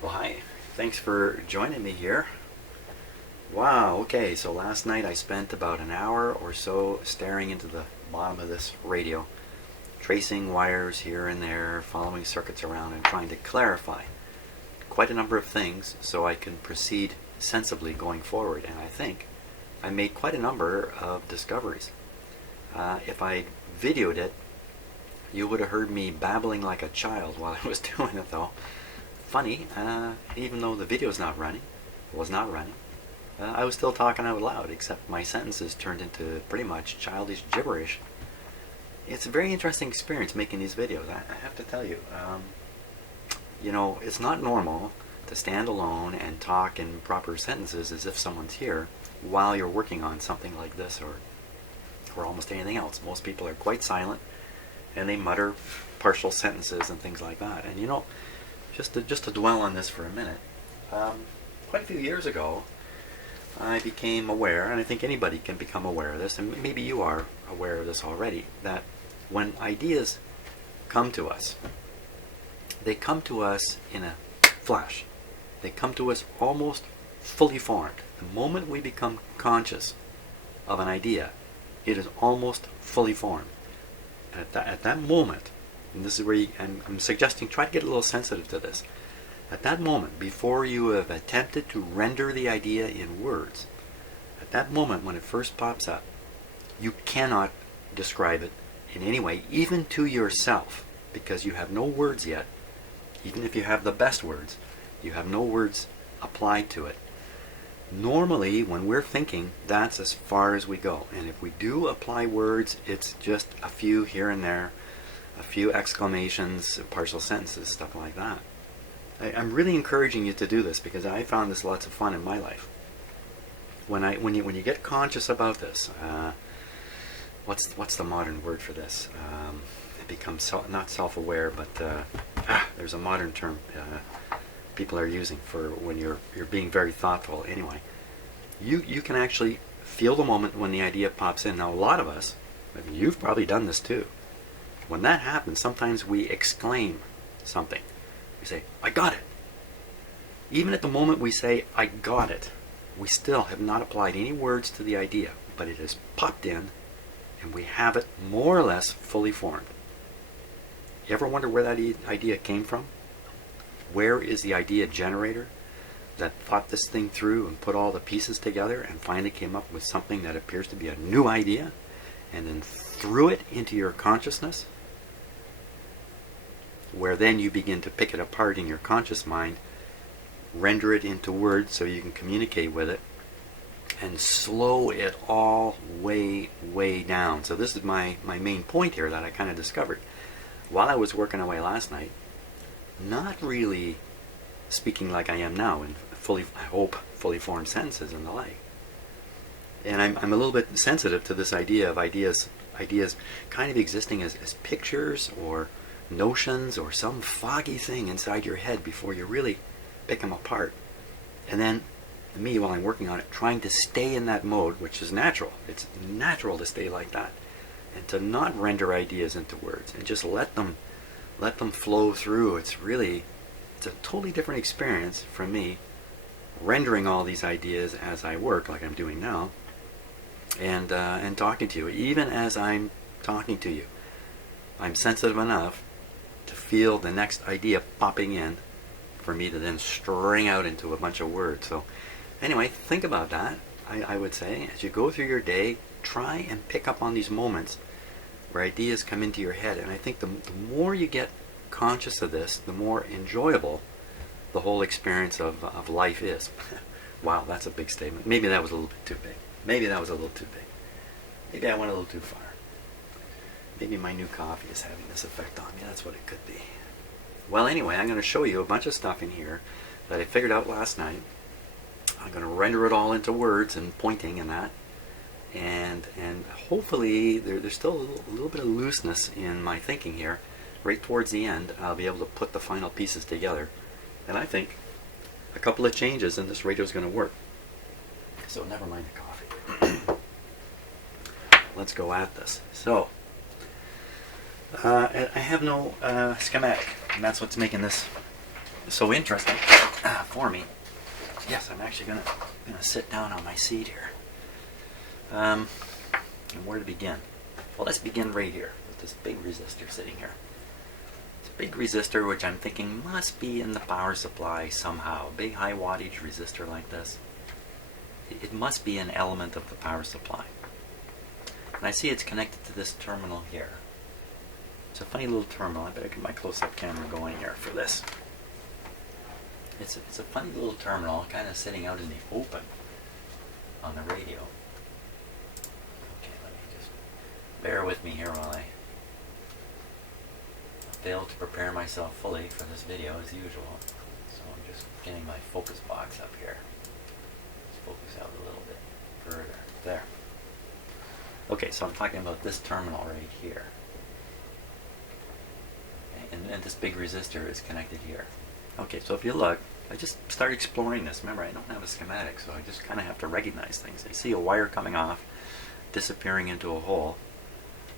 Well, hi. Thanks for joining me here. Wow, okay, so last night I spent about an hour or so staring into the bottom of this radio, tracing wires here and there, following circuits around, and trying to clarify quite a number of things so I can proceed sensibly going forward. And I think I made quite a number of discoveries. If I videoed it, you would have heard me babbling like a child while I was doing it, though. Funny, even though the video's not running, was not running, I was still talking out loud, except my sentences turned into pretty much childish gibberish. It's a very interesting experience making these videos, I have to tell you. It's not normal to stand alone and talk in proper sentences as if someone's here while you're working on something like this or almost anything else. Most people are quite silent and they mutter partial sentences and things like that. And just to dwell on this for a minute, quite a few years ago, I became aware, and I think anybody can become aware of this, and maybe you are aware of this already, that when ideas come to us, they come to us in a flash. They come to us almost fully formed. The moment we become conscious of an idea, it is almost fully formed. And at that moment, and this is where I'm suggesting try to get a little sensitive to this. At that moment, before you have attempted to render the idea in words, at that moment when it first pops up, you cannot describe it in any way, even to yourself, because you have no words yet. Even if you have the best words, you have no words applied to it. Normally, when we're thinking, that's as far as we go. And if we do apply words, it's just a few here and there, a few exclamations, partial sentences, stuff like that. I'm really encouraging you to do this because I found this lots of fun in my life. When you get conscious about this, what's the modern word for this? It becomes not self-aware, but there's a modern term people are using for when you're being very thoughtful. Anyway, you can actually feel the moment when the idea pops in. Now, a lot of us, I mean, you've probably done this too. When that happens, sometimes we exclaim something. We say, I got it. Even at the moment we say, I got it, we still have not applied any words to the idea, but it has popped in and we have it more or less fully formed. You ever wonder where that idea came from? Where is the idea generator that thought this thing through and put all the pieces together and finally came up with something that appears to be a new idea and then threw it into your consciousness? Where then you begin to pick it apart in your conscious mind, render it into words so you can communicate with it, and slow it all way, way down. So this is my main point here that I kind of discovered. While I was working away last night, not really speaking like I am now in fully formed sentences and the like. And I'm a little bit sensitive to this idea of ideas kind of existing as pictures or notions or some foggy thing inside your head before you really pick them apart. And then me, while I'm working on it, trying to stay in that mode, which is natural. It's natural to stay like that and to not render ideas into words and just let them flow through. It's a totally different experience for me rendering all these ideas as I work, like I'm doing now, and talking to you. Even as I'm talking to you, I'm sensitive enough to feel the next idea popping in for me to then string out into a bunch of words. So anyway, think about that. I would say as you go through your day, try and pick up on these moments where ideas come into your head. And I think the more you get conscious of this, the more enjoyable the whole experience of life is. Wow, that's a big statement. Maybe that was a little bit too big. Maybe that was a little too big. Maybe I went a little too far. Maybe my new coffee is having this effect on me. That's what it could be. Well, anyway, I'm going to show you a bunch of stuff in here that I figured out last night. I'm going to render it all into words and pointing and that. And hopefully there's still a little bit of looseness in my thinking here. Right towards the end, I'll be able to put the final pieces together. And I think a couple of changes and this radio is going to work. So never mind the coffee. Let's go at this. So, I have no schematic, and that's what's making this so interesting for me. Yes, I'm actually gonna sit down on my seat here. And where to begin? Well, let's begin right here with this big resistor sitting here. It's a big resistor which I'm thinking must be in the power supply somehow. Big high wattage resistor like this. It must be an element of the power supply. And I see it's connected to this terminal here. It's a funny little terminal. I better get my close-up camera going here for this. It's a funny little terminal kind of sitting out in the open on the radio. Okay, let me just bear with me here while I fail to prepare myself fully for this video as usual. So I'm just getting my focus box up here. Let's focus out a little bit further. There. Okay, so I'm talking about this terminal right here. Okay, and this big resistor is connected here. Okay, so if you look, I just started exploring this. Remember, I don't have a schematic, so I just kind of have to recognize things. I see a wire coming off, disappearing into a hole.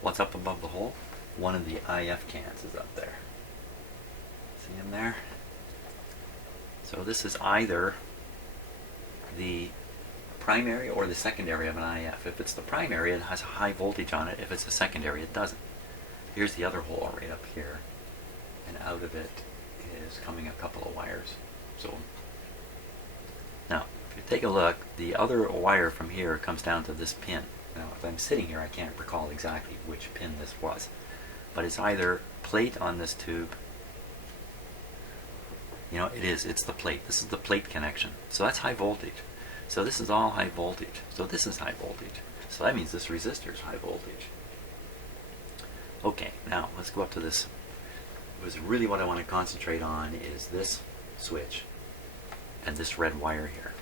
What's up above the hole? One of the IF cans is up there. See him there? So this is either the primary or the secondary of an IF. If it's the primary, it has a high voltage on it. If it's the secondary, it doesn't. Here's the other hole right up here, and out of it is coming a couple of wires. So now, if you take a look, the other wire from here comes down to this pin. Now, if I'm sitting here, I can't recall exactly which pin this was, but it's either plate on this tube. You know, it's the plate. This is the plate connection. So that's high voltage. So this is all high voltage. So this is high voltage. So that means this resistor is high voltage. Okay, now let's go up to this. Really what I want to concentrate on is this switch and this red wire here.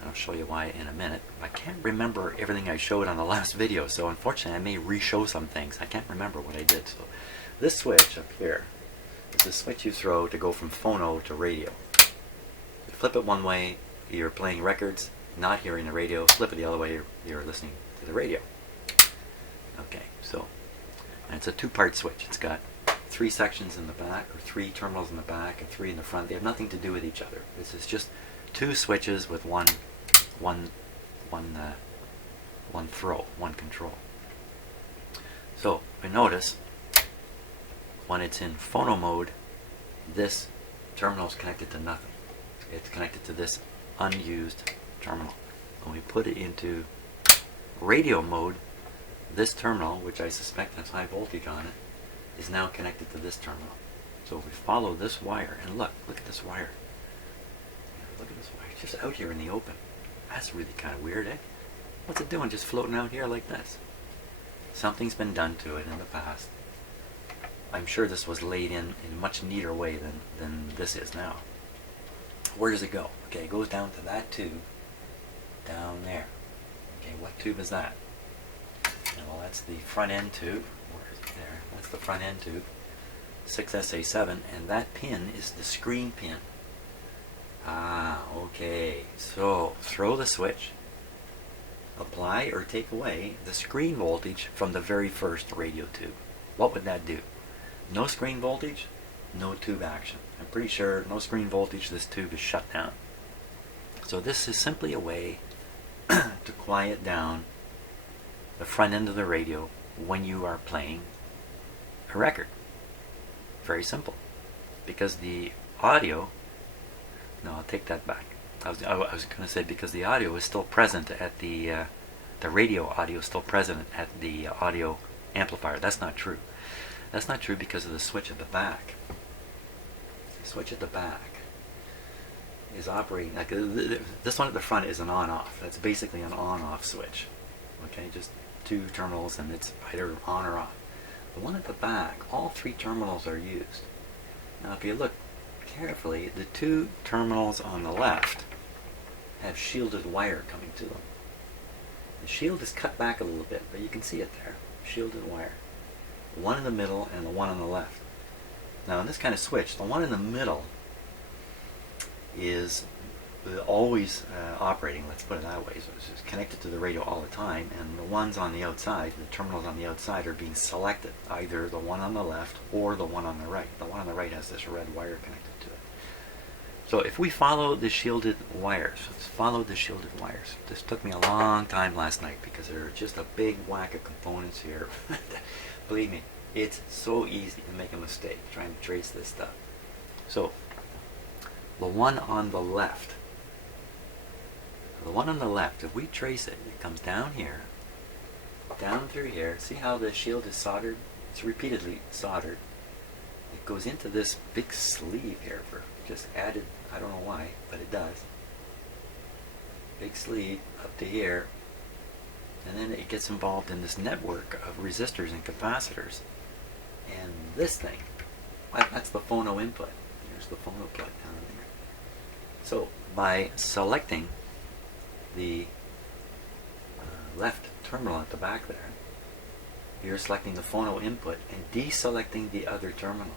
And I'll show you why in a minute. I can't remember everything I showed on the last video, so unfortunately I may re-show some things. I can't remember what I did. So this switch up here is the switch you throw to go from phono to radio. You flip it one way, you're playing records, not hearing the radio. Flip it the other way, you're listening to the radio. Okay, so and it's a two-part switch. It's got 3 sections in the back, or 3 terminals in the back and 3 in the front. They have nothing to do with each other. This is just 2 switches with one throw, one control. So if you notice, when it's in phono mode, this terminal is connected to nothing. It's connected to this unused terminal. When we put it into radio mode, this terminal, which I suspect has high voltage on it, is now connected to this terminal. So if we follow this wire, and look at this wire. Look at this wire, it's just out here in the open. That's really kind of weird, eh? What's it doing just floating out here like this? Something's been done to it in the past. I'm sure this was laid in a much neater way than this is now. Where does it go? Okay, it goes down to that tube, down there. Okay, what tube is that? Well, that's the front end tube. Where is it there? That's the front end tube, 6SA7, and that pin is the screen pin. Ah, okay. So throw the switch, apply or take away the screen voltage from the very first radio tube. What would that do? No screen voltage, no tube action. I'm pretty sure no screen voltage, this tube is shut down. So this is simply a way to quiet down the front end of the radio when you are playing a record. Very simple. Because the audio, no, I'll take that back. I was going to say because the audio is still present at the radio audio is still present at the audio amplifier. That's not true. That's not true because of the switch at the back. The switch at the back is operating, like this one at the front is an on-off. That's basically an on-off switch. Okay, just 2 terminals and it's either on or off. The one at the back, all 3 terminals are used. Now if you look carefully, the 2 terminals on the left have shielded wire coming to them. The shield is cut back a little bit, but you can see it there. Shielded wire. The one in the middle and the one on the left. Now in this kind of switch, the one in the middle is always operating, let's put it that way. So it's connected to the radio all the time, and the ones on the outside, the terminals on the outside, are being selected, either the one on the left or the one on the right. The one on the right has this red wire connected to it. So if we follow the shielded wires, let's follow the shielded wires. This took me a long time last night because there are just a big whack of components here. Believe me, it's so easy to make a mistake trying to trace this stuff. So the one on the left, if we trace it, it comes down here, down through here. See how the shield is soldered? It's repeatedly soldered. It goes into this big sleeve here, for just added, I don't know why, but it does. Big sleeve up to here, and then it gets involved in this network of resistors and capacitors. And this thing, that's the phono input. Here's the phono plug down there. So by selecting the left terminal at the back there, you're selecting the phono input and deselecting the other terminal.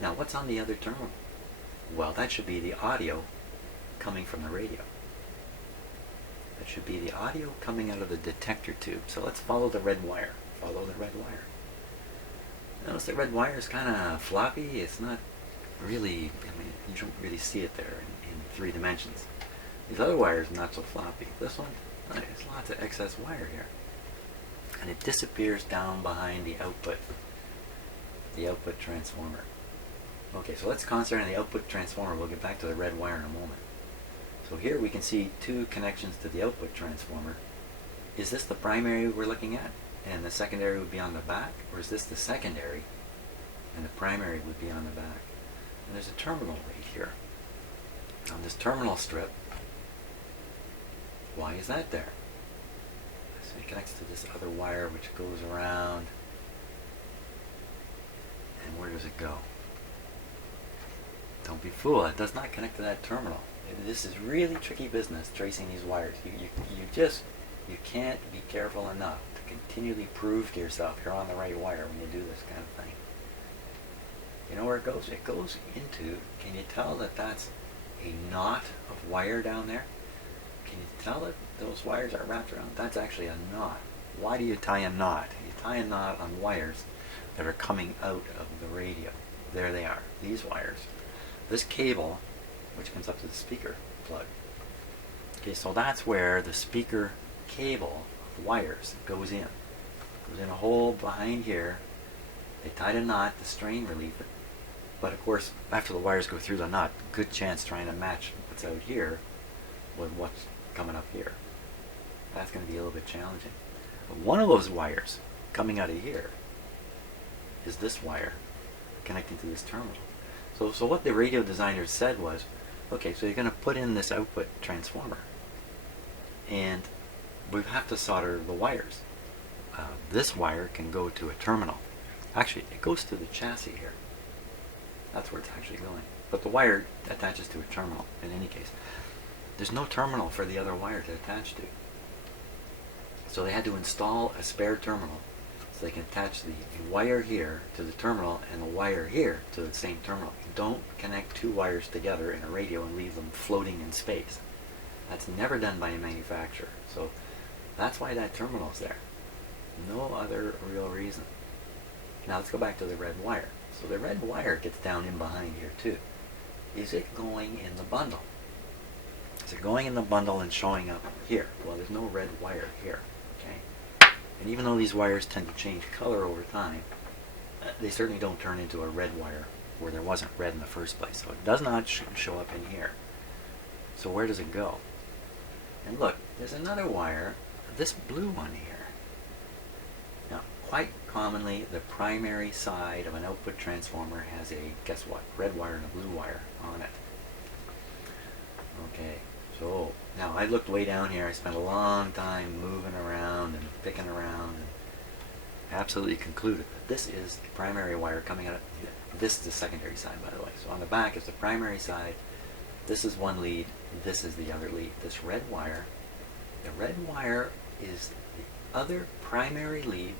Now what's on the other terminal? Well, that should be the audio coming from the radio. That should be the audio coming out of the detector tube. So let's follow the red wire. Follow the red wire. Notice the red wire is kind of floppy. It's not really, I mean, you don't really see it there in 3 dimensions. These other wires not so floppy. This one, there's lots of excess wire here. And it disappears down behind the output transformer. Okay, so let's concentrate on the output transformer. We'll get back to the red wire in a moment. So here we can see 2 connections to the output transformer. Is this the primary we're looking at, and the secondary would be on the back? Or is this the secondary, and the primary would be on the back? And there's a terminal right here. On this terminal strip, why is that there? So it connects to this other wire which goes around. And where does it go? Don't be fooled, it does not connect to that terminal. This is really tricky business, tracing these wires. You can't be careful enough to continually prove to yourself you're on the right wire when you do this kind of thing. You know where it goes? It goes into, can you tell that that's a knot of wire down there? Can you tell that those wires are wrapped around? That's actually a knot. Why do you tie a knot? You tie a knot on wires that are coming out of the radio. There they are, these wires. This cable, which comes up to the speaker plug. Okay, so that's where the speaker cable of wires goes in. Goes in a hole behind here. They tied a knot to strain relief it. But of course, after the wires go through the knot, good chance trying to match what's out here with what's coming up here. That's going to be a little bit challenging. But one of those wires coming out of here is this wire connecting to this terminal. So what the radio designers said was, okay, so you're going to put in this output transformer, and we have to solder the wires. This wire can go to a terminal. Actually, it goes to the chassis here. That's where it's actually going. But the wire attaches to a terminal in any case. There's no terminal for the other wire to attach to. So they had to install a spare terminal so they can attach the wire here to the terminal and the wire here to the same terminal. You don't connect 2 wires together in a radio and leave them floating in space. That's never done by a manufacturer. So that's why that terminal is there. No other real reason. Now let's go back to the red wire. So the red wire gets down in behind here too. Is it going in the bundle? Is it going in the bundle and showing up here? Well, there's no red wire here. Okay. And even though these wires tend to change color over time, they certainly don't turn into a red wire where there wasn't red in the first place. So it does not show up in here. So where does it go? And look, there's another wire, this blue one here. Now, quite commonly, the primary side of an output transformer has a, guess what, red wire and a blue wire on it. Okay, so now I looked way down here. I spent a long time moving around and picking around and absolutely concluded that this is the primary wire coming out of, this is the secondary side, by the way. So on the back is the primary side. This is one lead, this is the other lead. This red wire, the red wire is the other primary lead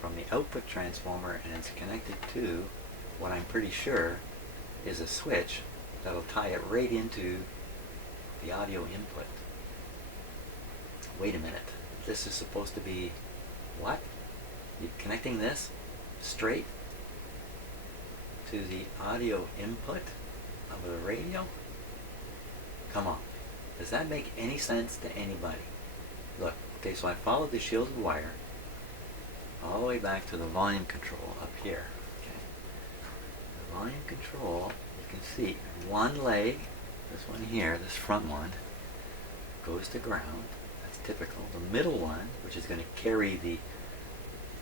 from the output transformer, and it's connected to what I'm pretty sure is a switch that'll tie it right into the audio input. Wait a minute. This is supposed to be what? You're connecting this straight to the audio input of a radio? Come on. Does that make any sense to anybody? Look, okay, so I followed the shielded wire all the way back to the volume control up here. Okay. The volume control, you can see one leg, this one here, this front one, goes to ground. That's typical. The middle one, which is going to carry the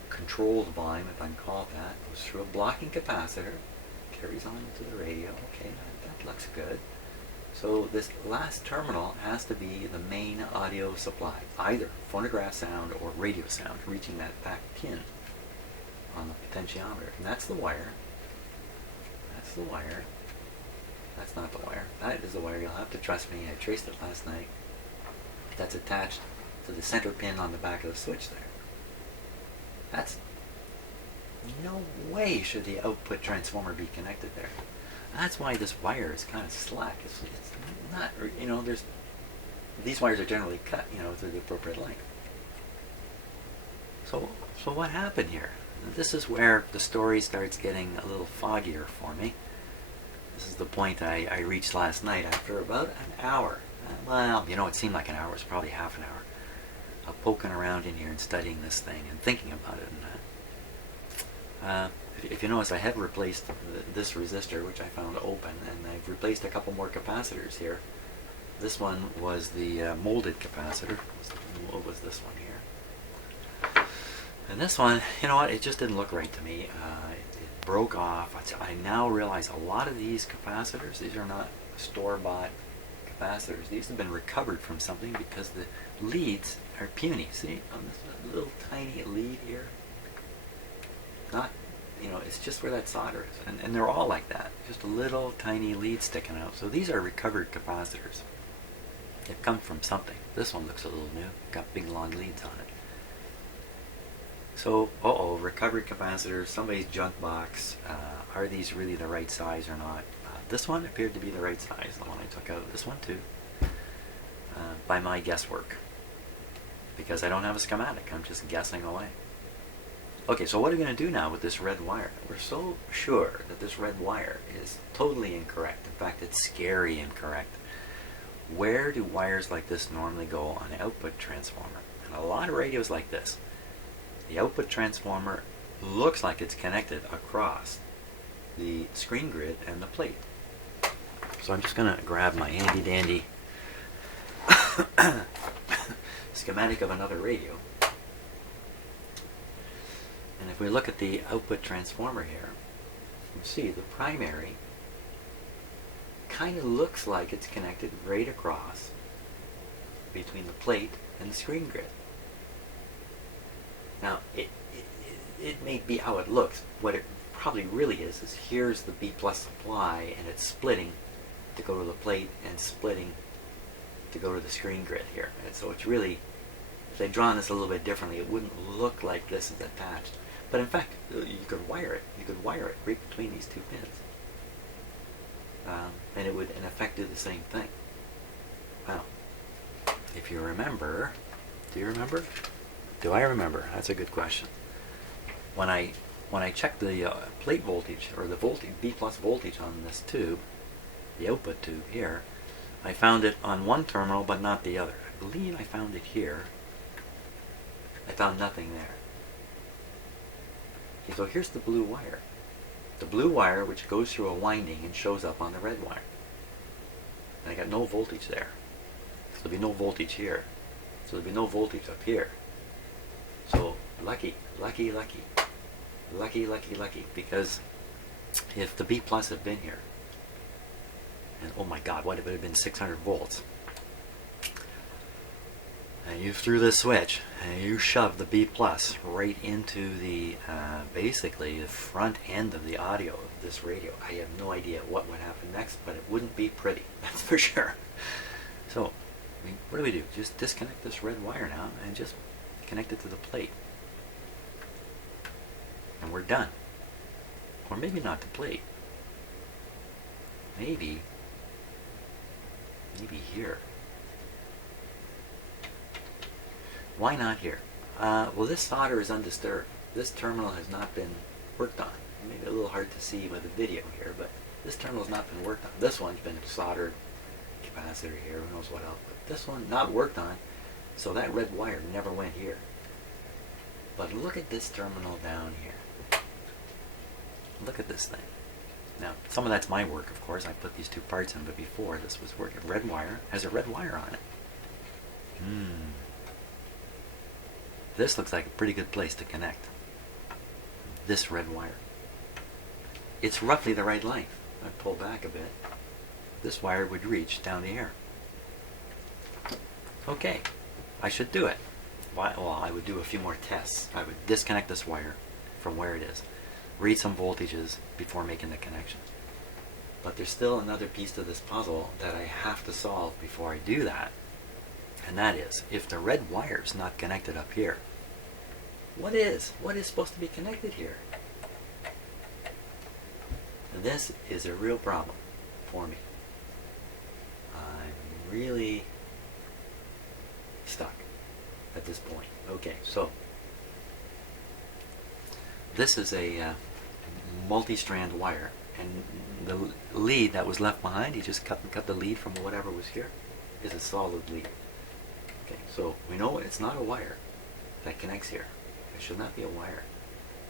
controlled volume, if I can call it that, goes through a blocking capacitor, carries on to the radio. Okay, that looks good. So this last terminal has to be the main audio supply, either phonograph sound or radio sound, reaching that back pin on the potentiometer. And that's the wire. That's the wire. That's not the wire. That is the wire. You'll have to trust me. I traced it last night. That's attached to the center pin on the back of the switch there. That's no way should the output transformer be connected there. That's why this wire is kind of slack. It's not, you know, these wires are generally cut, you know, to the appropriate length. So what happened here? This is where the story starts getting a little foggier for me. This is the point I reached last night after about an hour. Well, you know, it seemed like an hour. It was probably half an hour of poking around in here and studying this thing and thinking about it. And if you notice, I have replaced this resistor, which I found open, and I've replaced a couple more capacitors here. This one was the molded capacitor. What was this one here? And this one, you know what, it just didn't look right to me. It broke off. I now realize a lot of these capacitors, these are not store-bought capacitors. These have been recovered from something because the leads are puny. See, on this little tiny lead here? Not, you know, it's just where that solder is. And they're all like that. Just a little tiny lead sticking out. So these are recovered capacitors. They've come from something. This one looks a little new. Got big long leads on it. So, recovered capacitors, somebody's junk box. Are these really the right size or not? This one appeared to be the right size, the one I took out. This one too. By my guesswork. Because I don't have a schematic. I'm just guessing away. Okay, so what are we going to do now with this red wire? We're so sure that this red wire is totally incorrect. In fact, it's scary incorrect. Where do wires like this normally go on an output transformer? And a lot of radios like this. The output transformer looks like it's connected across the screen grid and the plate. So I'm just going to grab my handy-dandy schematic of another radio. And if we look at the output transformer here, you see the primary kind of looks like it's connected right across between the plate and the screen grid. Now, it may be how it looks. What it probably really is here's the B plus supply, and it's splitting to go to the plate and splitting to go to the screen grid here. And so it's really, if they'd drawn this a little bit differently, it wouldn't look like this is attached. But in fact, you could wire it. You could wire it right between these two pins. And it would, in effect, do the same thing. Well, if you remember, do you remember? Do I remember? That's a good question. When I checked the plate voltage, or the voltage, B plus voltage on this tube, the output tube here, I found it on one terminal but not the other. I believe I found it here. I found nothing there. Okay, so here's the blue wire. The blue wire which goes through a winding and shows up on the red wire. And I got no voltage there. So there'll be no voltage here. So there'll be no voltage up here. So lucky, lucky, lucky. Lucky, lucky, lucky. Because if the B plus had been here, and oh my god, what if it had been 600 volts? And you threw this switch and you shoved the B plus right into the basically the front end of the audio of this radio. I have no idea what would happen next, but it wouldn't be pretty, that's for sure. So, I mean, what do we do? Just disconnect this red wire now and just connect it to the plate. And we're done. Or maybe not the plate. Maybe here. Why not here? Well, this solder is undisturbed. This terminal has not been worked on. Maybe a little hard to see with the video here, but this terminal has not been worked on. This one's been soldered, capacitor here, who knows what else. But this one not worked on, so that red wire never went here. But look at this terminal down here. Look at this thing. Now, some of that's my work, of course. I put these two parts in, but before this was working. Red wire has a red wire on it. This looks like a pretty good place to connect this red wire. It's roughly the right length. I pull back a bit. This wire would reach down to here. Okay, I should do it. Well, I would do a few more tests. I would disconnect this wire from where it is, read some voltages before making the connections. But there's still another piece to this puzzle that I have to solve before I do that. And that is, if the red wire is not connected up here, what is? What is supposed to be connected here? This is a real problem for me. I'm really stuck at this point. Okay, so this is a multi-strand wire, and the lead that was left behind, you just cut the lead from whatever was here, is a solid lead. Okay, so we know it's not a wire that connects here. It should not be a wire.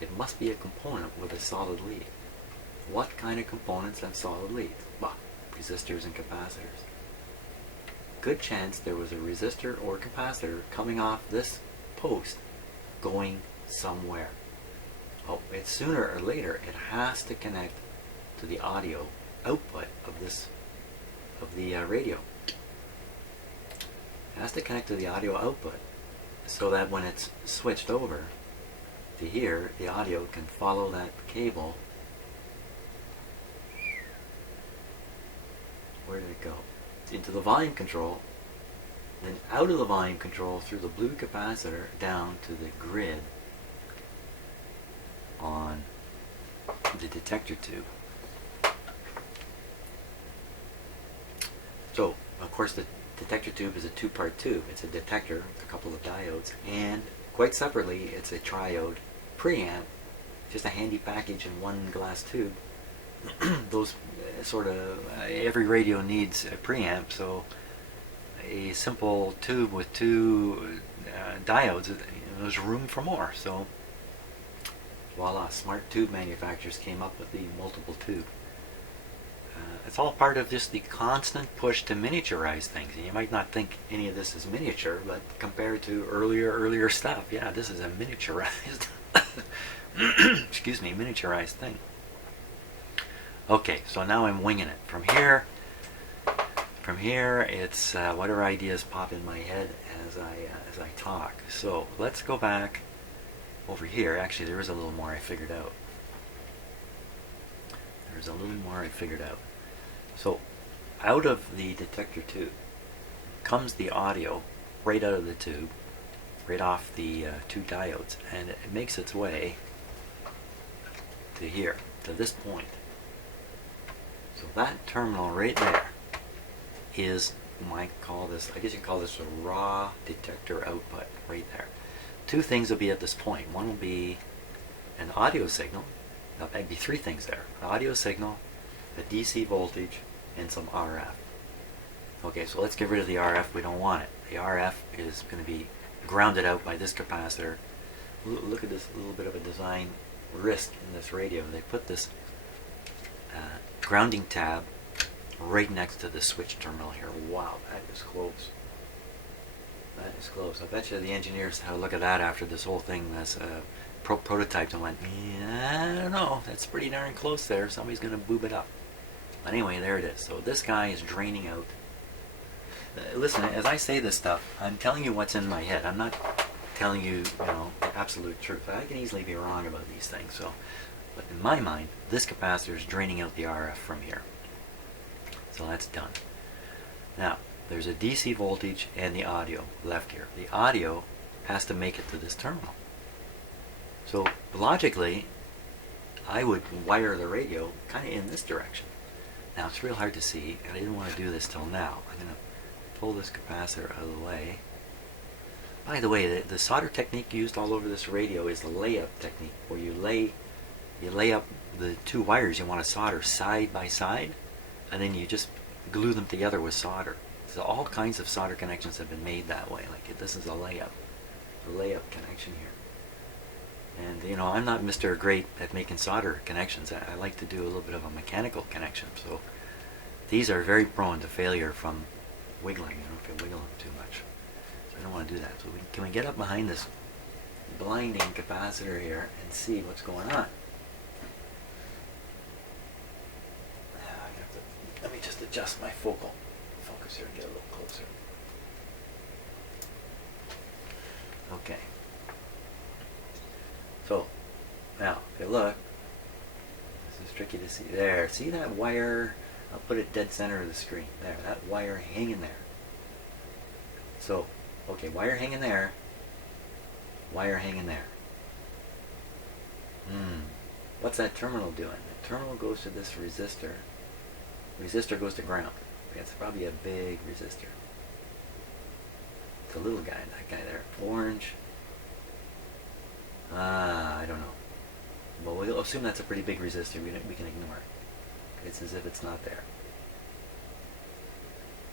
It must be a component with a solid lead. What kind of components have solid leads? Well, resistors and capacitors. Good chance there was a resistor or capacitor coming off this post going somewhere. Oh, it's sooner or later it has to connect to the audio output of the radio. It has to connect to the audio output so that when it's switched over to here, the audio can follow that cable. Where did it go? Into the volume control, then out of the volume control through the blue capacitor down to the grid on the detector tube. So, of course, the detector tube is a two-part tube. It's a detector with a couple of diodes, and quite separately, it's a triode preamp, just a handy package in one glass tube. Those sort of, every radio needs a preamp, so a simple tube with two diodes, there's room for more. So, voila, smart tube manufacturers came up with the multiple tube. It's all part of just the constant push to miniaturize things. And you might not think any of this is miniature, but compared to earlier stuff, yeah, this is a miniaturized, excuse me, miniaturized thing. Okay, so now I'm winging it. From here, it's whatever ideas pop in my head as I talk. So let's go back over here. Actually, there is a little more I figured out. So, out of the detector tube comes the audio right out of the tube, right off the two diodes, and it makes its way to here, to this point. So that terminal right there is, I guess you call this a raw detector output right there. Two things will be at this point. One will be an audio signal. There'll be three things there. An audio signal, a DC voltage, and some RF. Okay, so let's get rid of the RF. We don't want it. The RF is going to be grounded out by this capacitor. Look at this little bit of a design risk in this radio. They put this grounding tab right next to the switch terminal here. Wow, that is close. That is close. I bet you the engineers had a look at that after this whole thing was prototyped and went, I don't know, that's pretty darn close there. Somebody's going to boob it up. But anyway, there it is. So this guy is draining out. Listen, as I say this stuff, I'm telling you what's in my head. I'm not telling you, the absolute truth. I can easily be wrong about these things. But in my mind, this capacitor is draining out the RF from here. So that's done. Now, there's a DC voltage and the audio left here. The audio has to make it to this terminal. So logically, I would wire the radio kind of in this direction. Now it's real hard to see, and I didn't want to do this till now. I'm going to pull this capacitor out of the way. By the way, the solder technique used all over this radio is the layup technique, where you lay up the two wires you want to solder side by side, and then you just glue them together with solder. So all kinds of solder connections have been made that way. Like this is a layup connection here. And you know, I'm not Mr. Great at making solder connections. I like to do a little bit of a mechanical connection. So these are very prone to failure from wiggling. You know, if you wiggle them too much. So I don't want to do that. So can we get up behind this blinding capacitor here and see what's going on? Let me just adjust my focal focus here and get a little closer. Okay. So, now, if you look, this is tricky to see. There, see that wire? I'll put it dead center of the screen. There, that wire hanging there. So, okay, wire hanging there. Wire hanging there. What's that terminal doing? The terminal goes to this resistor. Resistor goes to ground. It's probably a big resistor. The little guy, that guy there, orange. I don't know. But we'll assume that's a pretty big resistor. We can ignore it. It's as if it's not there.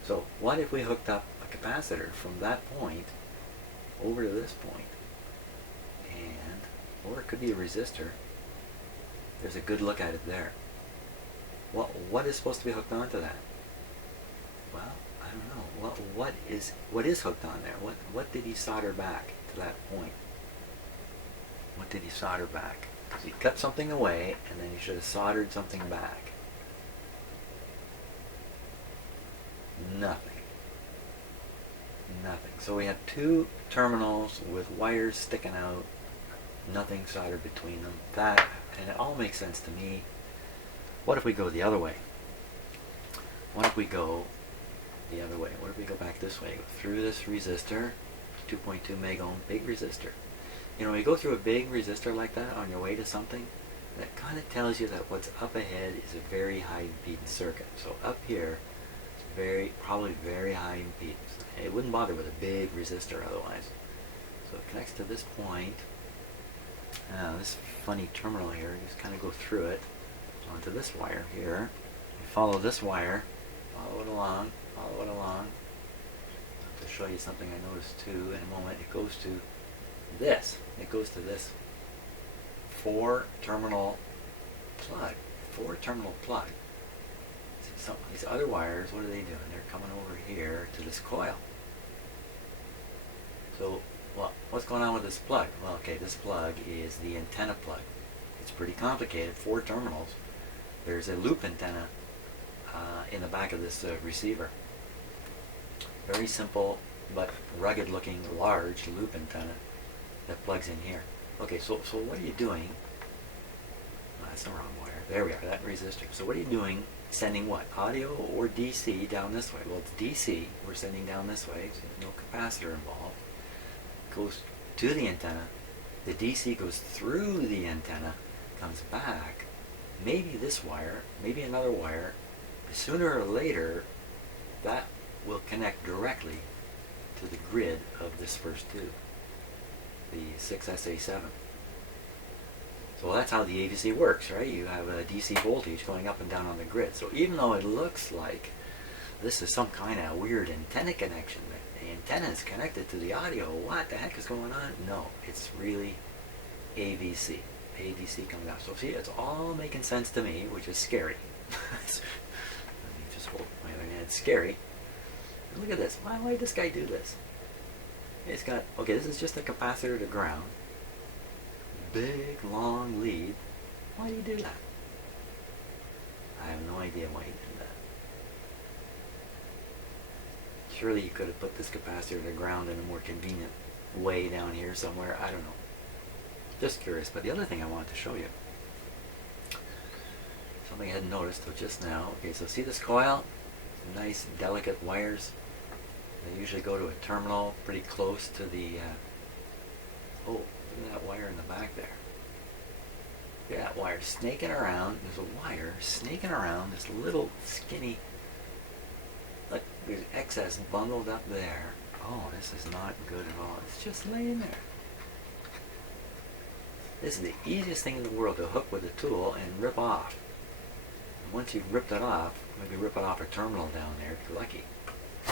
So what if we hooked up a capacitor from that point over to this point? Or it could be a resistor. There's a good look at it there. What is supposed to be hooked onto that? Well, I don't know. What is hooked on there? What did he solder back to that point? What did he solder back? So he cut something away, and then he should have soldered something back. Nothing. Nothing. So we have two terminals with wires sticking out. Nothing soldered between them. And it all makes sense to me. What if we go the other way? What if we go the other way? What if we go back this way? Go through this resistor, 2.2 megohm, big resistor. You know, when you go through a big resistor like that on your way to something, that kind of tells you that what's up ahead is a very high impedance circuit. So up here, it's probably very high impedance. It wouldn't bother with a big resistor otherwise. So it connects to this point. Now this funny terminal here, you just kind of go through it onto this wire here. You follow this wire, follow it along, follow it along. To show you something I noticed too in a moment, it goes to this. It goes to this 4-terminal plug. 4-terminal plug. See, some of these other wires, what are they doing? They're coming over here to this coil. So, well, what's going on with this plug? Well, okay, this plug is the antenna plug. It's pretty complicated, 4 terminals. There's a loop antenna in the back of this receiver. Very simple, but rugged looking, large loop antenna that plugs in here. Okay, so what are you doing? Oh, that's the wrong wire. There we are, that resistor. So what are you doing sending what? Audio or DC down this way? Well, it's DC. We're sending down this way, so there's no capacitor involved. Goes to the antenna. The DC goes through the antenna, comes back. Maybe this wire, maybe another wire. Sooner or later, that will connect directly to the grid of this first tube, the 6SA7. So that's how the ADC works, right? You have a DC voltage going up and down on the grid. So even though it looks like this is some kind of weird antenna connection, the antenna is connected to the audio, what the heck is going on? No, it's really AVC. ADC comes out. So see, it's all making sense to me, which is scary. Let me just hold my other hand. It's scary. Look at this. Why did this guy do this? It's got, okay, this is just a capacitor to ground. Big, long lead. Why do you do that? I have no idea why he did that. Surely you could have put this capacitor to ground in a more convenient way down here somewhere. I don't know. Just curious. But the other thing I wanted to show you, something I hadn't noticed till just now. Okay, so see this coil? Nice, delicate wires. They usually go to a terminal pretty close to the, oh, look at that wire in the back there. Look at that wire snaking around. There's a wire snaking around this little skinny, like there's excess bundled up there. Oh, this is not good at all. It's just laying there. This is the easiest thing in the world to hook with a tool and rip off. And once you've ripped it off, maybe rip it off a terminal down there if you're lucky.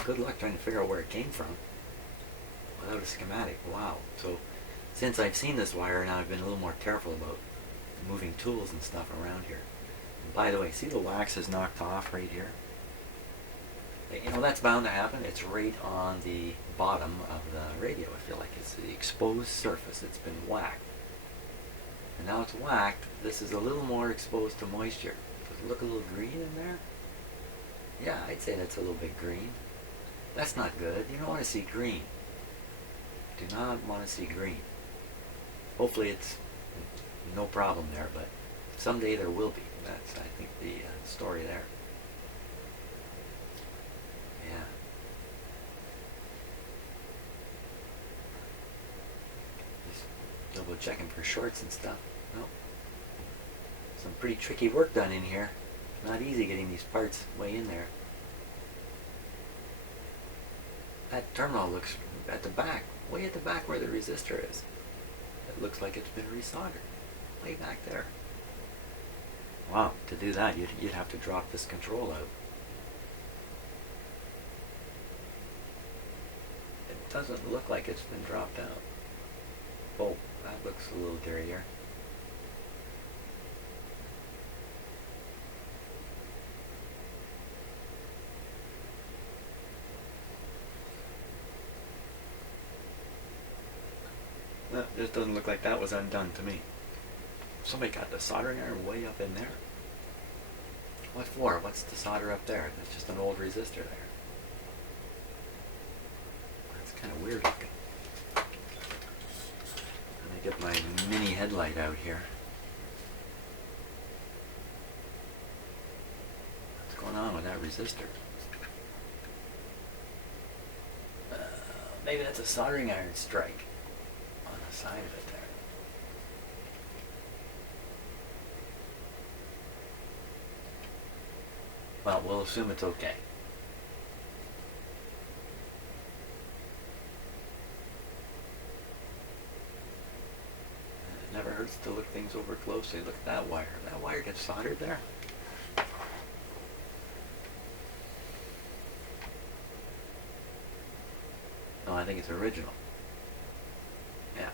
Good luck trying to figure out where it came from without a schematic. Wow. So since I've seen this wire now, I've been a little more careful about moving tools and stuff around here. And by the way, see the wax is knocked off right here? You know, that's bound to happen. It's right on the bottom of the radio, I feel like. It's the exposed surface. It's been whacked. And now it's whacked. This is a little more exposed to moisture. Does it look a little green in there? Yeah, I'd say that's a little bit green. That's not good. You don't want to see green. Do not want to see green. Hopefully it's no problem there, but someday there will be. That's, I think, the story there. Yeah. Just double checking for shorts and stuff. Nope. Some pretty tricky work done in here. Not easy getting these parts way in there. That terminal looks at the back, way at the back where the resistor is. It looks like it's been resoldered. Way back there. Wow, to do that you'd have to drop this control out. It doesn't look like it's been dropped out. Oh, that looks a little dirtier. No, this doesn't look like that was undone to me. Somebody got the soldering iron way up in there. What for? What's the solder up there? That's just an old resistor there. That's kind of weird looking. Let me get my mini headlight out here. What's going on with that resistor? Maybe that's a soldering iron strike on the side of it there. Well, we'll assume it's okay. It never hurts to look things over closely. Look at that wire. That wire gets soldered there. No, I think it's original. Yeah.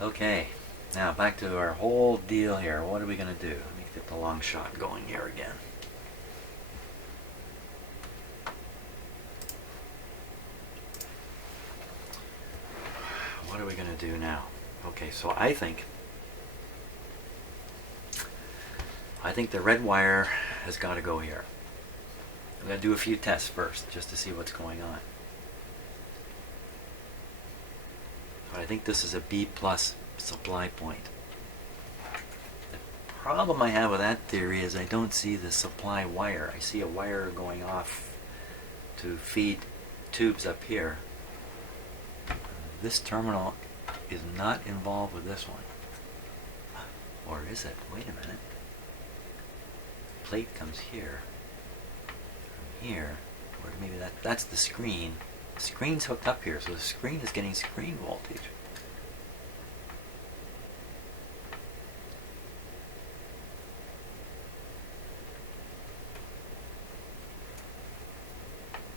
Okay. Now back to our whole deal here. What are we going to do? Let me get the long shot going here again. What are we going to do now? Okay, so I think the red wire has got to go here. I'm going to do a few tests first just to see what's going on. So I think this is a B plus supply point. The problem I have with that theory is I don't see the supply wire. I see a wire going off to feed tubes up here. This terminal is not involved with this one. Or is it? Wait a minute. Plate comes here. From here. Or maybe that's the screen. The screen's hooked up here, so the screen is getting screen voltage.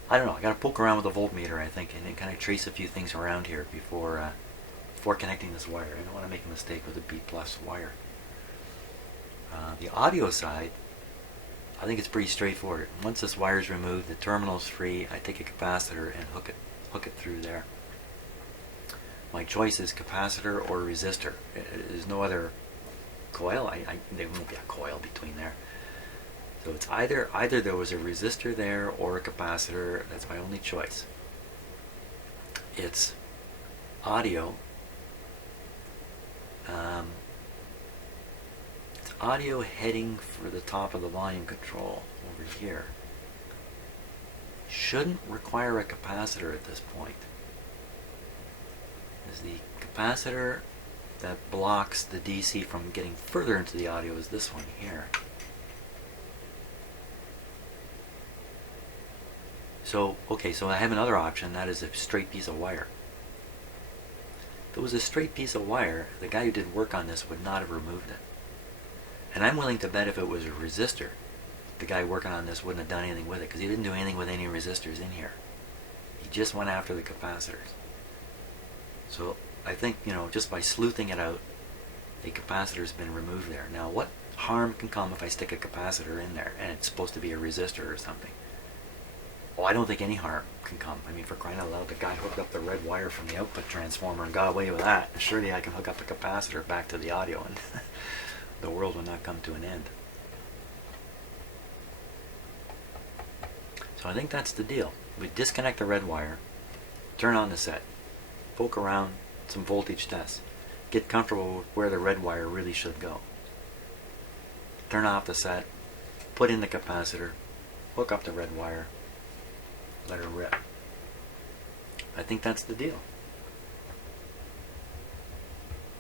I don't know, I gotta poke around with a voltmeter, I think, and then kind of trace a few things around here before connecting this wire. I don't want to make a mistake with a B plus wire. The audio side, I think it's pretty straightforward. Once this wire is removed, the terminal's free, I take a capacitor and hook it through there. My choice is capacitor or resistor. There's no other coil. There won't be a coil between there. So it's either there was a resistor there or a capacitor. That's my only choice. It's audio. It's audio heading for the top of the volume control over here. Shouldn't require a capacitor at this point. Is the capacitor that blocks the DC from getting further into the audio is this one here. So, okay, so I have another option, that is a straight piece of wire. If it was a straight piece of wire, the guy who did work on this would not have removed it. And I'm willing to bet if it was a resistor, the guy working on this wouldn't have done anything with it, because he didn't do anything with any resistors in here. He just went after the capacitors. So I think, just by sleuthing it out, a capacitor's been removed there. Now, what harm can come if I stick a capacitor in there and it's supposed to be a resistor or something? Well, I don't think any harm can come. I mean, for crying out loud, the guy hooked up the red wire from the output transformer and got away with that. Surely I can hook up a capacitor back to the audio and the world will not come to an end. So I think that's the deal. We disconnect the red wire, turn on the set, poke around some voltage tests, get comfortable with where the red wire really should go. Turn off the set, put in the capacitor, hook up the red wire, let her rip. I think that's the deal.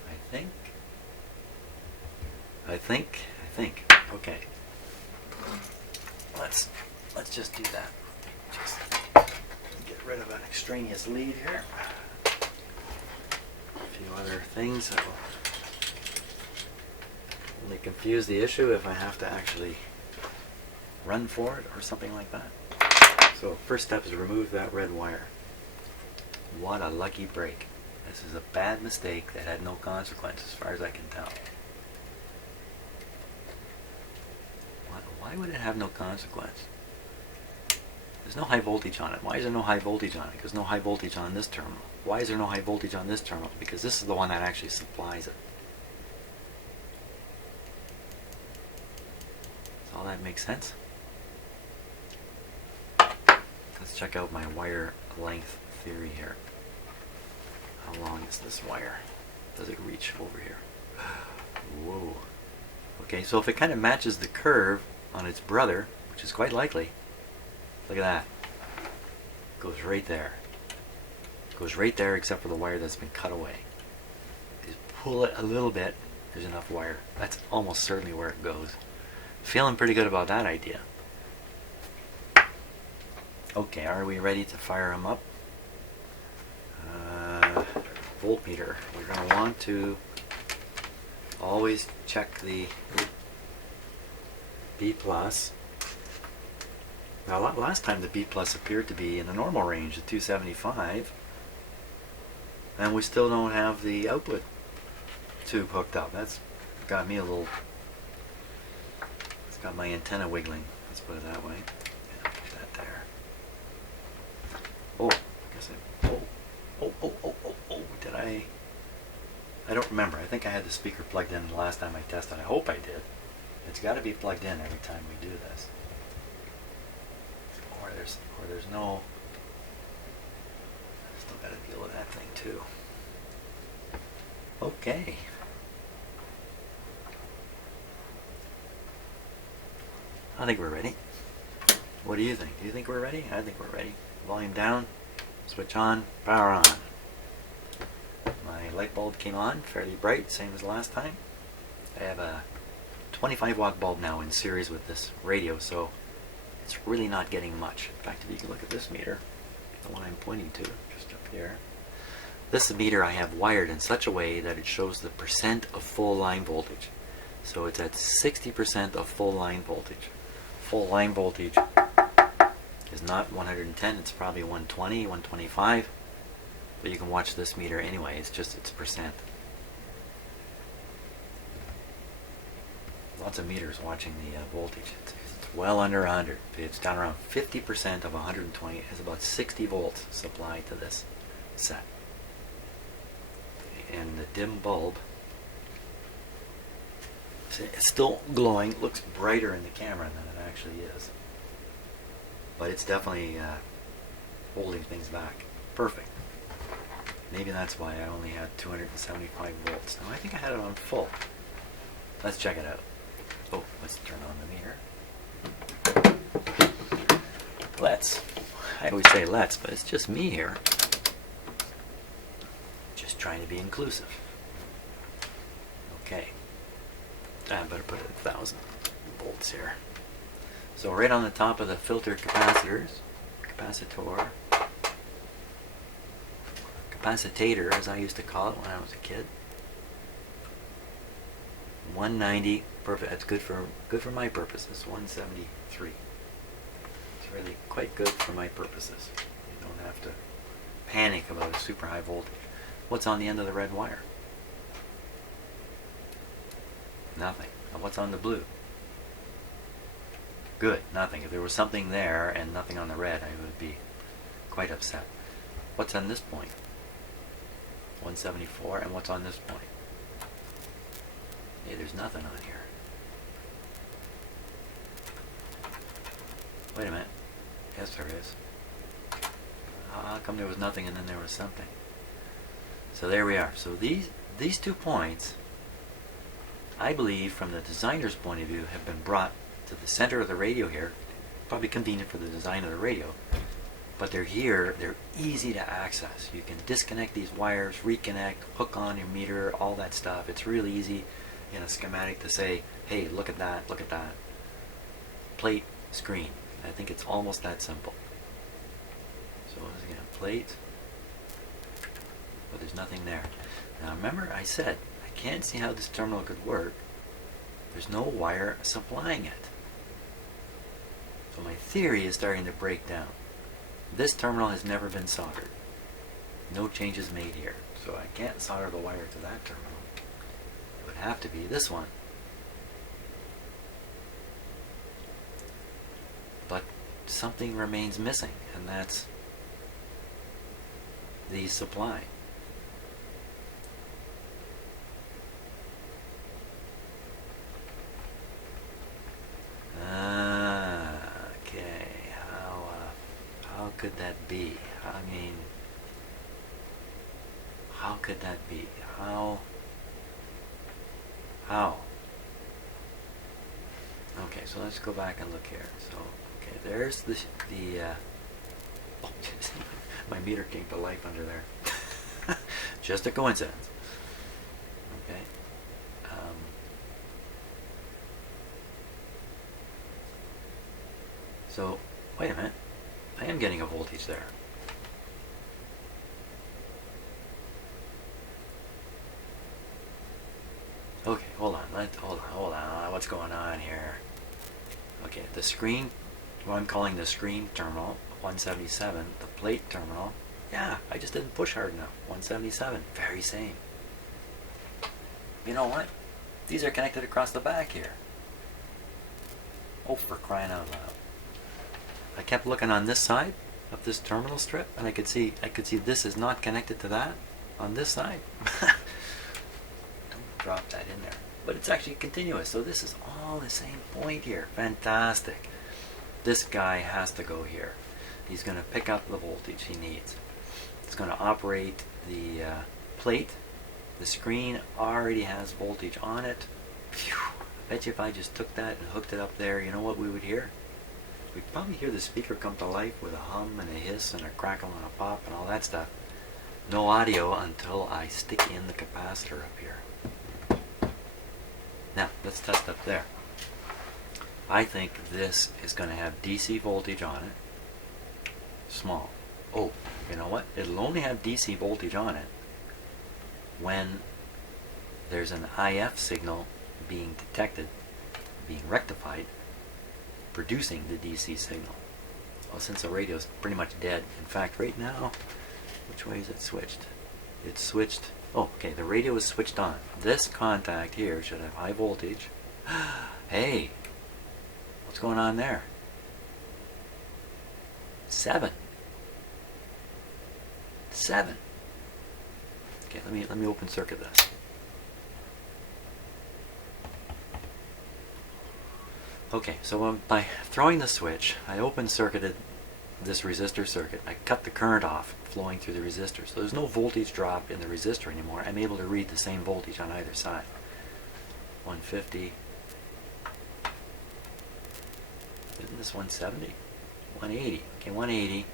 I think. Okay. Let's just do that. Just get rid of an extraneous lead here. A few other things that will only confuse the issue if I have to actually run for it or something like that. So first step is remove that red wire. What a lucky break. This is a bad mistake that had no consequence as far as I can tell. Why would it have no consequence? There's no high voltage on it. Why is there no high voltage on it? Because no high voltage on this terminal. Why is there no high voltage on this terminal? Because this is the one that actually supplies it. Does all that make sense? Let's check out my wire length theory here. How long is this wire? Does it reach over here? Whoa. Okay, so if it kind of matches the curve on its brother, which is quite likely, look at that. Goes right there. Goes right there except for the wire that's been cut away. Just pull it a little bit, there's enough wire. That's almost certainly where it goes. Feeling pretty good about that idea. Okay, are we ready to fire them up? Voltmeter. We're going to want to always check the B+. Now last time the B+ appeared to be in the normal range at 275, and we still don't have the output tube hooked up. That's got me a little, it's got my antenna wiggling, let's put it that way. Yeah, put that there. Oh, I guess did I don't remember. I think I had the speaker plugged in the last time I tested. I hope I did. It's got to be plugged in every time we do this. Or there's no... I still got to deal with that thing too. Okay. I think we're ready. What do you think? Do you think we're ready? I think we're ready. Volume down, switch on, power on. My light bulb came on, fairly bright, same as last time. I have a 25 watt bulb now in series with this radio, so it's really not getting much. In fact, if you can look at this meter, the one I'm pointing to, just up here. This meter I have wired in such a way that it shows the percent of full line voltage. So it's at 60% of full line voltage. Full line voltage is not 110, it's probably 120, 125. But you can watch this meter anyway, it's just its percent. Lots of meters watching the voltage. It's well under 100. It's down around 50% of 120. It has about 60 volts supplied to this set. And the dim bulb, it's still glowing, looks brighter in the camera than it actually is. But it's definitely holding things back. Perfect. Maybe that's why I only had 275 volts. Now I think I had it on full. Let's check it out. Oh, let's turn on the meter. Let's. I always say let's, but it's just me here. Just trying to be inclusive. Okay. I better put it at 1,000 volts here. So right on the top of the filter capacitors, capacitator as I used to call it when I was a kid. 190, perfect. That's good for my purposes. 173. It's really quite good for my purposes. You don't have to panic about a super high voltage. What's on the end of the red wire? Nothing. And what's on the blue? Good, nothing. If there was something there and nothing on the red, I would be quite upset. What's on this point? 174. And what's on this point? Hey, there's nothing on here. Wait a minute. Yes, there is. How come there was nothing and then there was something? So there we are. So these 2 points, I believe, from the designer's point of view, have been brought to the center of the radio here. Probably convenient for the design of the radio. But they're here. They're easy to access. You can disconnect these wires, reconnect, hook on your meter, all that stuff. It's really easy in a schematic to say, hey, look at that, look at that. Plate, screen. I think it's almost that simple. So once again, plate, but there's nothing there. Now remember I said, I can't see how this terminal could work. There's no wire supplying it. So my theory is starting to break down. This terminal has never been soldered. No changes made here. So I can't solder the wire to that terminal. It would have to be this one. But something remains missing, and that's the supply. Okay, how could that be? I mean, how could that be? How? Okay, so let's go back and look here. So, okay, there's oh, my meter came to life under there. Just a coincidence. Okay. So, wait a minute. I am getting a voltage there. Okay, hold on. Hold on. What's going on here? Okay, the screen, what I'm calling the screen terminal, 177, the plate terminal. Yeah, I just didn't push hard enough. 177, very same. You know what? These are connected across the back here. Oh, for crying out loud. I kept looking on this side of this terminal strip, and I could see this is not connected to that on this side. Don't drop that in there. But it's actually continuous, so this is all the same point here. Fantastic. This guy has to go here. He's going to pick up the voltage he needs. It's going to operate the plate. The screen already has voltage on it. Phew. I bet you if I just took that and hooked it up there, you know what we would hear? We'd probably hear the speaker come to life with a hum and a hiss and a crackle and a pop and all that stuff. No audio until I stick in the capacitor up here. Now, let's test up there. I think this is going to have DC voltage on it. Small. Oh, you know what? It'll only have DC voltage on it when there's an IF signal being detected, being rectified, producing the DC signal. Well, since the radio is pretty much dead, in fact, right now, which way is it switched? It's switched. Oh, okay, the radio is switched on. This contact here should have high voltage. Hey, what's going on there? 7. Okay, let me open circuit this. Okay, so by throwing the switch, I open circuited this resistor circuit. I cut the current off flowing through the resistor. So there's no voltage drop in the resistor anymore. I'm able to read the same voltage on either side. 150. Isn't this 170? 180. Okay, 180.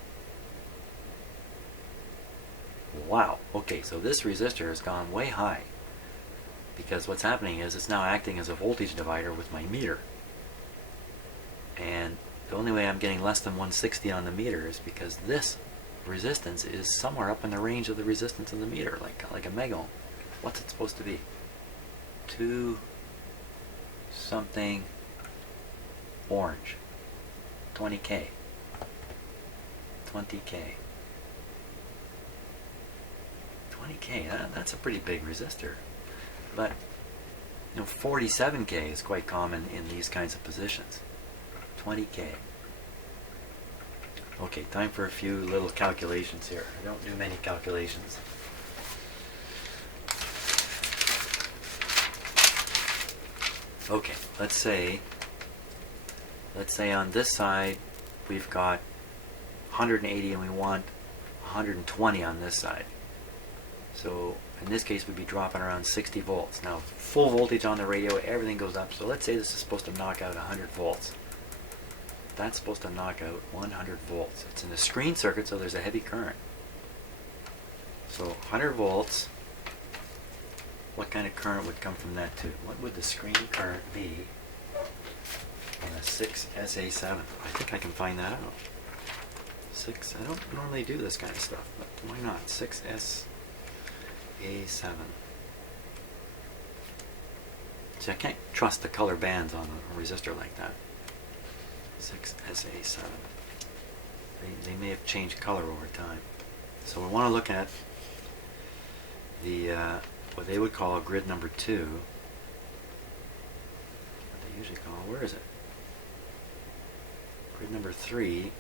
Wow. Okay, so this resistor has gone way high. Because what's happening is it's now acting as a voltage divider with my meter. And The only way I'm getting less than 160 on the meter is because this resistance is somewhere up in the range of the resistance in the meter, like a megohm. What's it supposed to be? 2 something orange. 20K. 20K. 20K, that's a pretty big resistor. But 47K is quite common in these kinds of positions. 20K. Okay, time for a few little calculations here. I don't do many calculations. Okay, let's say on this side we've got 180 and we want 120 on this side. So in this case we'd be dropping around 60 volts. Now full voltage on the radio, everything goes up. So let's say this is supposed to knock out 100 volts. That's supposed to knock out 100 volts. It's in a screen circuit, so there's a heavy current. So 100 volts, what kind of current would come from that too? What would the screen current be in a 6SA7? I think I can find that out. I don't normally do this kind of stuff, but why not? 6SA7. See, I can't trust the color bands on a resistor like that. 6SA7. They may have changed color over time. So we want to look at the what they would call grid number 2. What they usually call, where is it? Grid number 3.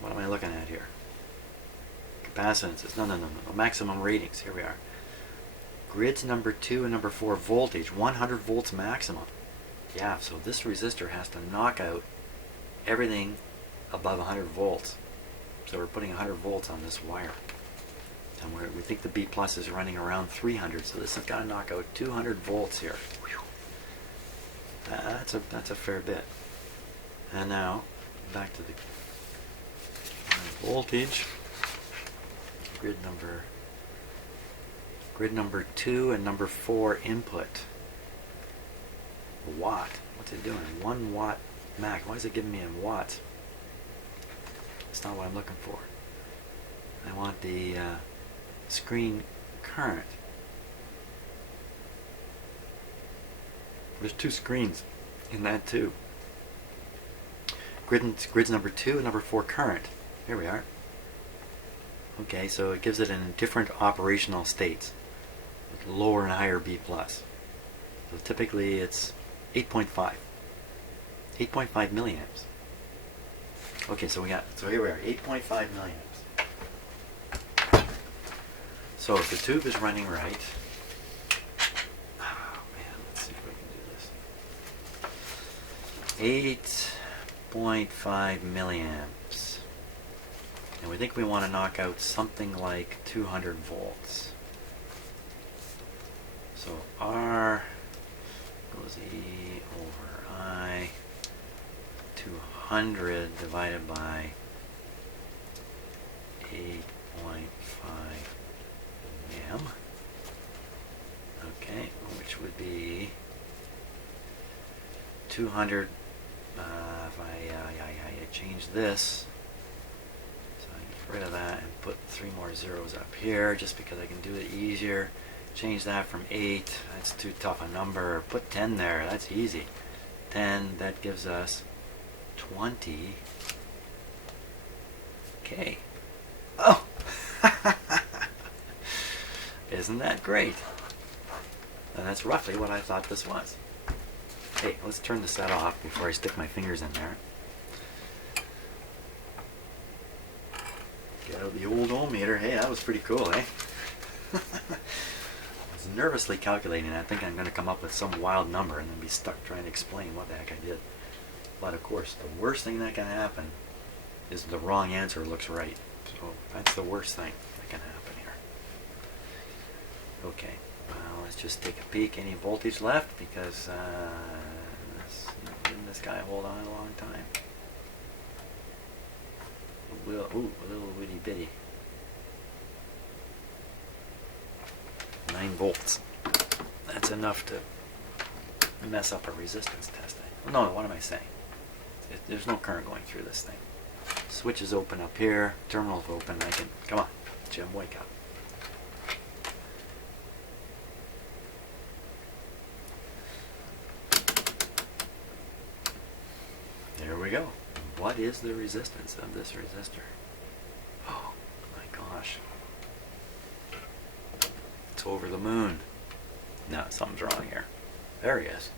What am I looking at here? Capacitances. No. Maximum ratings. Here we are. Grids number 2 and number 4 voltage. 100 volts maximum. Yeah, so this resistor has to knock out everything above 100 volts. So we're putting 100 volts on this wire. And we think the B plus is running around 300, so this has got to knock out 200 volts here. That's a fair bit. And now, back to the voltage. Grid number 2 and number 4 input. A watt. What's it doing? 1 watt max. Why is it giving me in watts? That's not what I'm looking for. I want the screen current. There's 2 screens in that too. Grids number 2 and number 4 current. Here we are. Okay, so it gives it in different operational states, with lower and higher B plus. So typically it's 8.5 milliamps. Okay, so here we are, 8.5 milliamps. So if the tube is running right, oh man, let's see if we can do this. 8.5 milliamps. And we think we want to knock out something like 200 volts. So R goes E over I, 200 divided by 8.5 m. Okay, which would be 200. If I change this, so I get rid of that and put 3 more zeros up here, just because I can do it easier. Change that from 8. That's too tough a number. Put 10 there. That's easy. 10. That gives us 20. Okay. Oh! Isn't that great? And that's roughly what I thought this was. Hey, let's turn the set off before I stick my fingers in there. Get out the old ohm meter. Hey, that was pretty cool, eh? I was nervously calculating. I think I'm going to come up with some wild number and then be stuck trying to explain what the heck I did. But of course, the worst thing that can happen is the wrong answer looks right. So that's the worst thing that can happen here. Okay, well, let's just take a peek. Any voltage left? Because didn't this guy hold on a long time? Ooh, a little witty bitty. 9 volts. That's enough to mess up our resistance testing. No, what am I saying? There's no current going through this thing. Switch is open up here, terminal's open. I can, come on, Jim, wake up. There we go. What is the resistance of this resistor? Oh my gosh. It's over the moon. No, something's wrong here. There he is.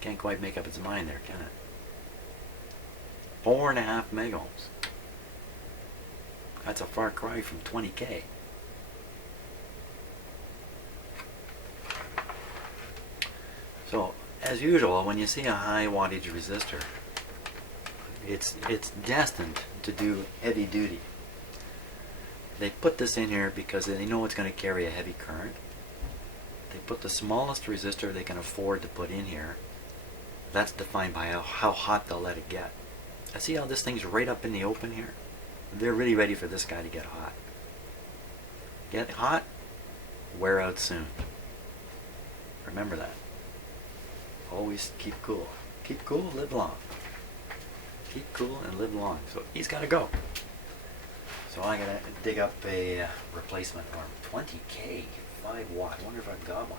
Can't quite make up its mind there, can it? 4.5 megohms. That's a far cry from 20K. So, as usual, when you see a high wattage resistor, it's destined to do heavy duty. They put this in here because they know it's going to carry a heavy current. They put the smallest resistor they can afford to put in here. That's defined by how hot they'll let it get. I see how this thing's right up in the open here. They're really ready for this guy to get hot. Get hot, wear out soon. Remember that. Always keep cool. Keep cool, live long. Keep cool and live long. So he's got to go. So I gotta dig up a replacement arm. 20K, 5 watt. I wonder if I've got one.